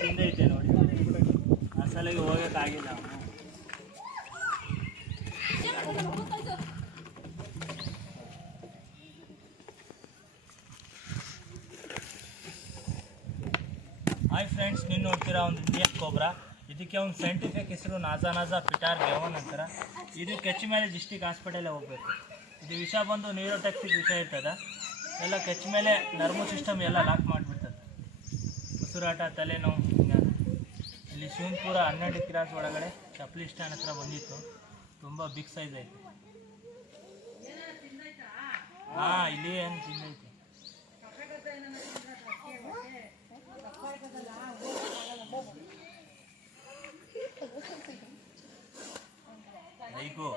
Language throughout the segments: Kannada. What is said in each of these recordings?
ತಿಂದೈತೆ ನೋಡಿ, ಅಸಲಿಗೆ ಹೋಗೋಕ್ಕಾಗಿಲ್ಲ. ಹಾಯ್ ಫ್ರೆಂಡ್ಸ್, ನೀವು ನೋಡ್ತೀರಾ ಒಂದು ಇಂಡಿಯನ್ ಕೋಬ್ರಾ. ಇದಕ್ಕೆ ಒಂದು ಸೈಂಟಿಫಿಕ್ ಹೆಸರು ನಾಜಾ ಪಿಟಾರ್ ಗೆವನ್ ಅಂತಾರೆ. ಇದು ಕೆಚ್ಚ ಮೇಲೆ ಡಿಸ್ಟಿಕ್ ಹಾಸ್ಪಿಟಲೇ ಹೋಗಬೇಕು. ಇದು ವಿಷ ಬಂದು ನ್ಯೂರೋಟಾಕ್ಸಿಕ್ ವಿಷ ಇರ್ತದೆ. ಎಲ್ಲ ಕೆಚ್ಚ ಮೇಲೆ ನರ್ವ್ ಸಿಸ್ಟಮ್ ಎಲ್ಲ ಲಾಕ್ ಮಾಡಿಬಿಡ್ತದೆ. ಉಸಿರಾಟ, ತಲೆನೋವು. ಇಲ್ಲಿ ಶಿವನ್ಪುರ 12 ಕ್ರಾಸ್ ಒಳಗಡೆ ಚಪ್ಪಲಿ ಸ್ಟ್ಯಾಂಡ್ ಹತ್ರ ಬಂದಿತ್ತು. ತುಂಬ ಬಿಗ್ ಸೈಜ್ ಐತೆ. ಹಾಂ, ಇಲ್ಲಿ ಏನು ತಿಂದೈತೆ. ಐಗೋ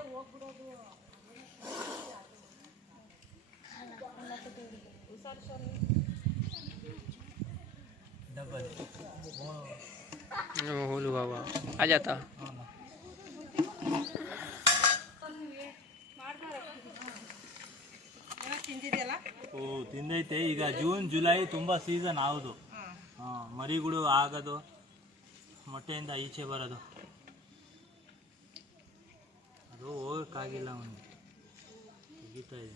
डबल होलू बाबा आ जाता ತಿಂದೈತೆ. ಈಗ ಜೂನ್ ಜುಲೈ ತುಂಬ ಸೀಸನ್ ಹೌದು. ಮರಿಗಳು ಆಗೋದು, ಮೊಟ್ಟೆಯಿಂದ ಈಚೆ ಬರೋದು. ಅದು ಹೋಗೋಕ್ಕಾಗಿಲ್ಲ, ಅವನು ತೆಗಿತಾ ಇದೆ.